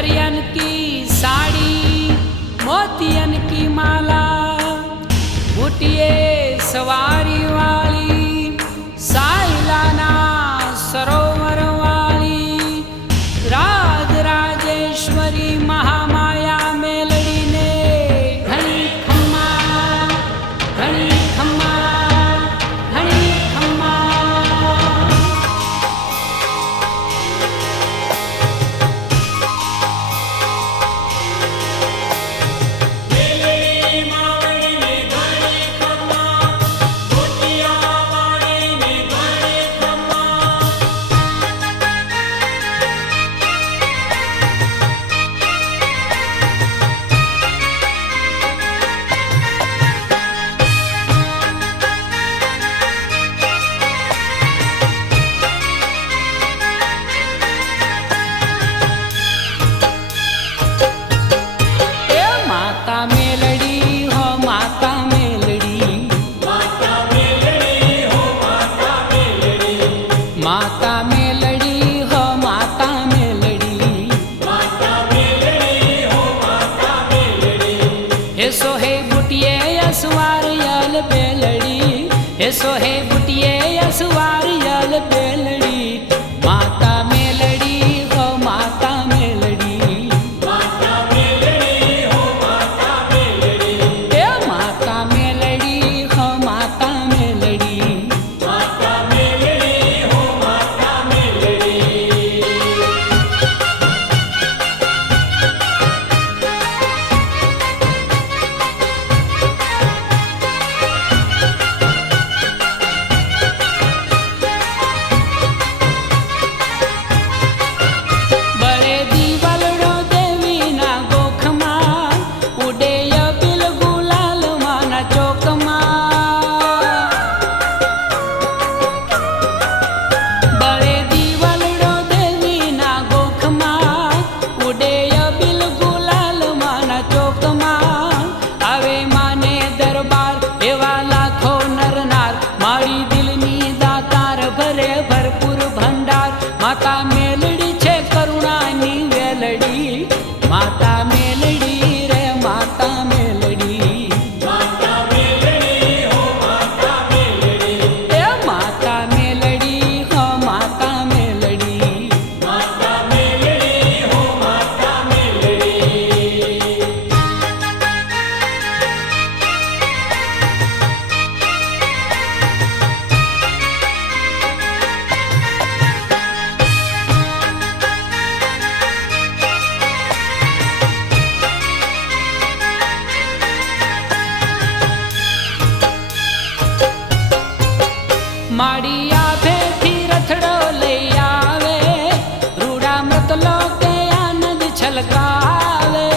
दरियन की साड़ी मोतियन की माला, बुटिए सवारी वाली साइलाना सरोवर वाली, राज राजेश्वरी महामाया मेलड़ी ने घणी खम्मा घणी खम्मा घणी खम्मा। माता मेलड़ी हो माता मेलड़ी, माता मेलड़ी हो माता मेलड़ी, हे सोहे बुटिए असवार यल बेलड़ी, हे सोहे बुटिए असवार यल बेलड़ी, माता मेलड़ी हो माता मेलड़ी, माता मेलड़ी हो माता मेलड़ी, हे माता मेलड़ी हो माता मेलड़ी, माता मेलड़ी। माता मेलड़ी छे करुणानी वेलड़ी, माता मेलड़ी रे माता मेलड़ी, माता मेलड़ी हो माता मेलड़ी, ए माता मेलड़ी हो माता मेलड़ी, माता मेलड़ी हो माता मेलड़ी। माड़ी आभे थी रथड़ो ले आवे, रूड़ा मृत लोके आनंद छलकावे,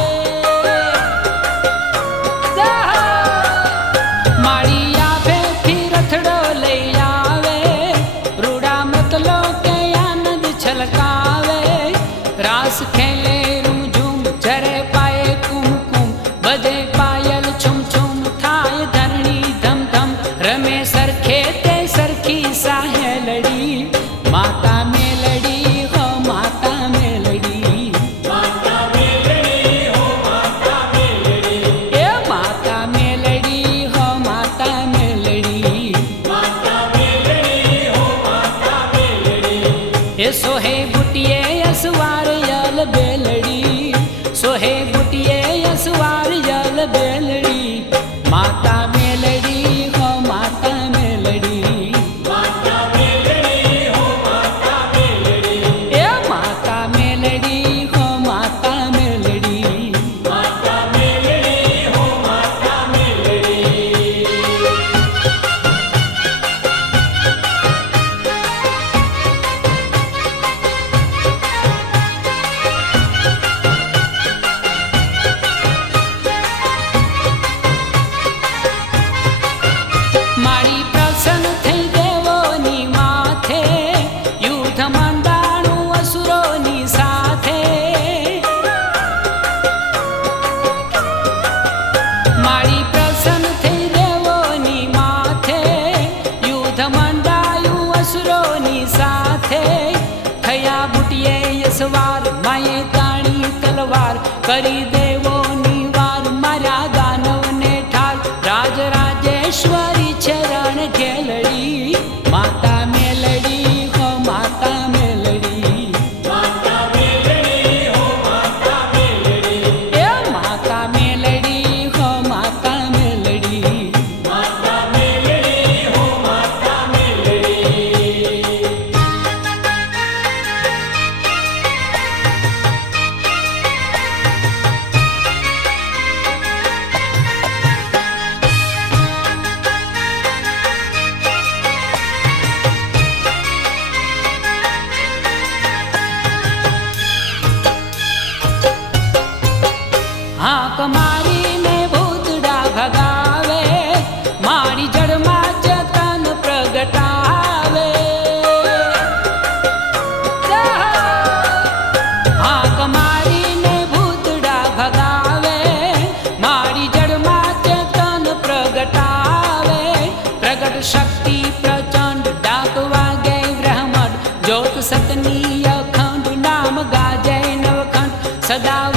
माड़ी आभे थी रथड़ो ले आवे, रूड़ा मृत लोके आनंद छलकावे, रास खेले रूझूम झरे पाए कुमकुम, बजे पायल छुम छुम थाय धरणी धम धम, रमे सरखे सरखी साहेलड़ी, माता मेलड़ी हो माता मेलड़ी, माता मेलड़ी हो माता मेलड़ी, ए माता मेलड़ी हो माता मेलड़ी, माता मेलड़ी हो माता मेलड़ी, ए सोहे बुटिए असवार यल बेलड़ी, सोहे बुटिए असवार यल बेलड़ी, माता मेलड़ी हो माता मेलड़ी, माता मेलड़ी हो माता मेलड़ी, ए माता मेलड़ी हो माता मेलड़ी, माता मेलड़ी हो माता मेलड़ी। કરી દેવોની વાર મારા દાનવને ઠાર રાજ રાજેશ્વરી ચરણ ખેલડી માતા મેલડી હો માતા મેલડી માતા મેલડી હો માતા મેલડી એ માતા મેલડી હો માતા મેલડી માતા મેલડી હો માતા મેલડી હાક મારીને ભૂતડા ભગાવે મારી જડમાં ચેતન પ્રગટાવે હાક મારીને ભૂતડા ભગાવે મારી જડમાં ચેતન પ્રગટાવે પ્રગટ શક્તિ પ્રચંડ ડાક વાગે બ્રહ્મડ જ્યોત સતની અખંડ નામ ગાજે નવખંડ સદા